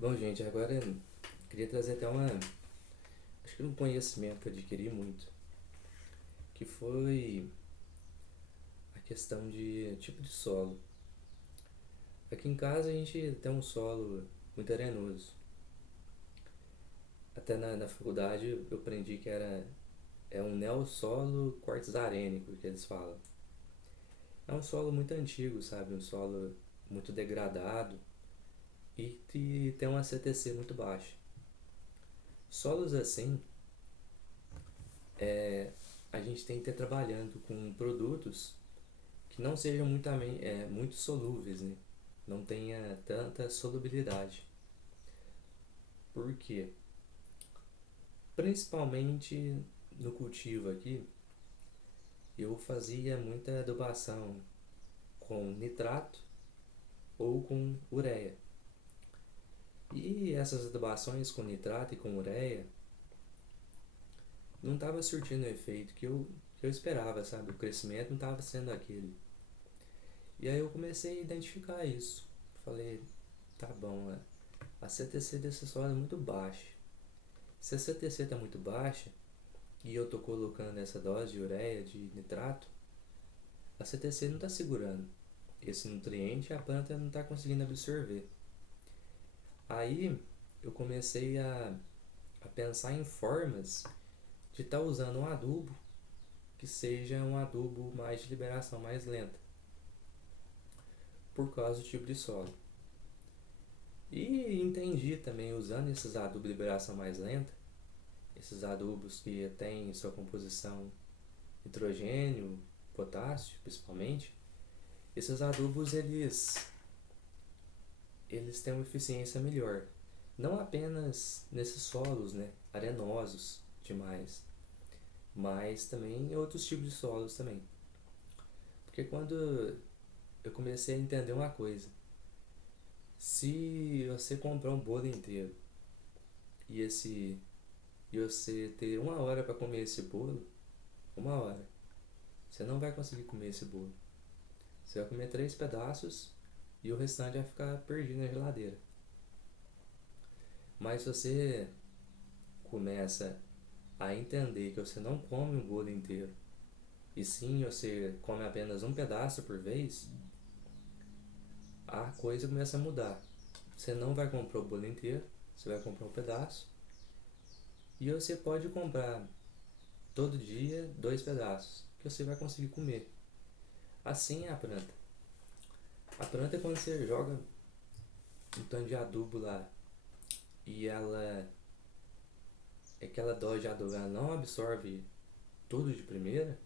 Bom, gente, agora eu queria trazer até acho que um conhecimento que eu adquiri muito, que foi a questão de tipo de solo. Aqui em casa a gente tem um solo muito arenoso. Até na faculdade eu aprendi que é um neossolo quartzarênico que eles falam. É um solo muito antigo, sabe? Um solo muito degradado e que tem uma CTC muito baixa. Solos assim, a gente tem que estar trabalhando com produtos que não sejam muito solúveis, né? Não tenha tanta solubilidade. Por quê? Principalmente no cultivo aqui, eu fazia muita adubação com nitrato ou com ureia. E essas adubações com nitrato e com ureia não estava surtindo o efeito que eu esperava, sabe? O crescimento não estava sendo aquele. E aí eu comecei a identificar isso. Falei, tá bom, a CTC desse solo é muito baixa. Se a CTC está muito baixa e eu estou colocando essa dose de ureia, de nitrato, a CTC não está segurando esse nutriente e a planta não está conseguindo absorver. Aí eu comecei a pensar em formas de estar usando um adubo que seja um adubo mais de liberação mais lenta, por causa do tipo de solo. E entendi também, usando esses adubos de liberação mais lenta, esses adubos que têm sua composição nitrogênio, potássio principalmente, esses adubos eles têm uma eficiência melhor. Não apenas nesses solos, né, arenosos demais, mas também em outros tipos de solos também. Porque quando eu comecei a entender uma coisa, se você comprar um bolo inteiro e esse e você ter uma hora para comer esse bolo, uma hora, você não vai conseguir comer esse bolo. Você vai comer 3 pedaços e o restante vai ficar perdido na geladeira. Mas se você começa a entender que você não come o bolo inteiro, e sim você come apenas um pedaço por vez, a coisa começa a mudar. Você não vai comprar o bolo inteiro, você vai comprar um pedaço, e você pode comprar todo dia 2 pedaços, que você vai conseguir comer. Assim é a planta. A planta é quando você joga um tanto de adubo lá e aquela dose de adubo ela não absorve tudo de primeira,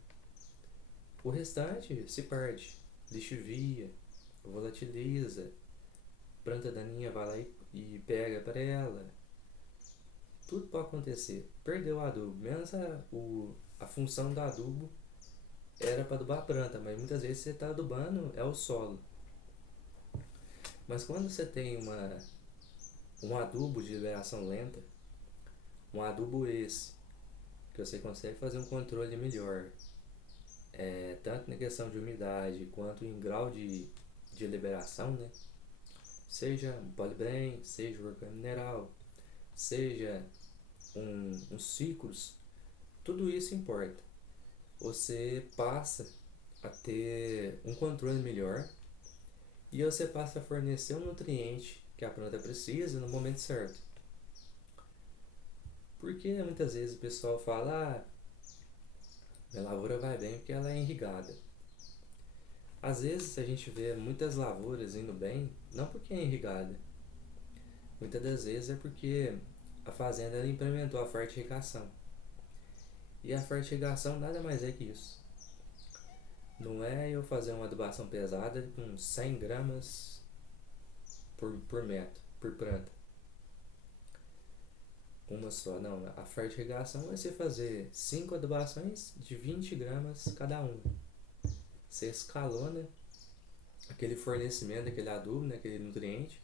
o restante se perde, lixivia, volatiliza, planta daninha vai lá e pega para ela. Tudo pode acontecer. Perdeu o adubo, menos a função do adubo era para adubar a planta, mas muitas vezes você está adubando é o solo. Mas quando você tem um adubo de liberação lenta, um adubo esse, que você consegue fazer um controle melhor, tanto na questão de umidade quanto em grau de liberação, né? Seja um polibren, seja um orgânico mineral, seja um ciclos, tudo isso importa. Você passa a ter um controle melhor e você passa a fornecer um nutriente que a planta precisa no momento certo. Porque muitas vezes o pessoal fala, minha lavoura vai bem porque ela é irrigada. Às vezes a gente vê muitas lavouras indo bem, não porque é irrigada. Muitas das vezes é porque a fazenda ela implementou a fortificação. E a fortificação nada mais é que isso. Não é eu fazer uma adubação pesada com 100 gramas por metro, por planta. Uma só, não. A fertirrigação é você fazer 5 adubações de 20 gramas cada uma. Você escalona aquele fornecimento daquele adubo, daquele nutriente,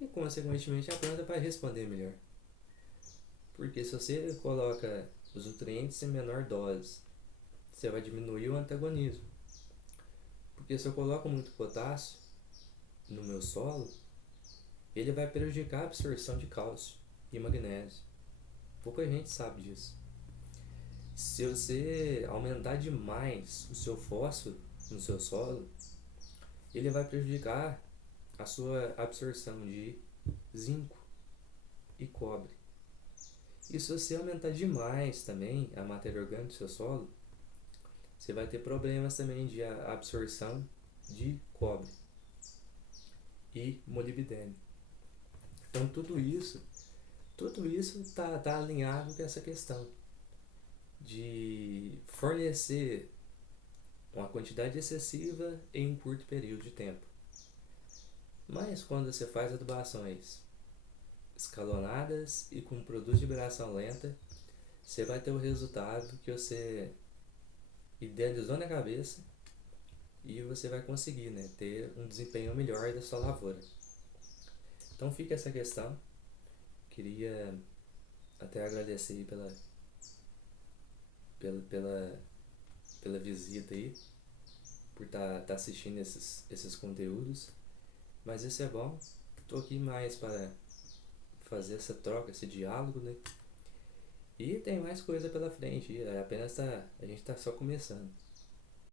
e consequentemente a planta vai responder melhor. Porque se você coloca os nutrientes em menor dose, você vai diminuir o antagonismo. Porque se eu coloco muito potássio no meu solo, ele vai prejudicar a absorção de cálcio e magnésio. Pouca gente sabe disso. Se você aumentar demais o seu fósforo no seu solo, ele vai prejudicar a sua absorção de zinco e cobre. E se você aumentar demais também a matéria orgânica do seu solo, você vai ter problemas também de absorção de cobre e molibdênio. Então tudo isso tá alinhado com essa questão de fornecer uma quantidade excessiva em um curto período de tempo. Mas quando você faz adubações escalonadas e com produtos de liberação lenta, você vai ter o resultado que você idealizou na cabeça e você vai conseguir, né, ter um desempenho melhor da sua lavoura. Então fica essa questão. Queria até agradecer aí pela visita aí, por tá assistindo esses conteúdos. Mas isso é bom. Estou aqui mais para fazer essa troca, esse diálogo, né? E tem mais coisa pela frente. A gente está só começando.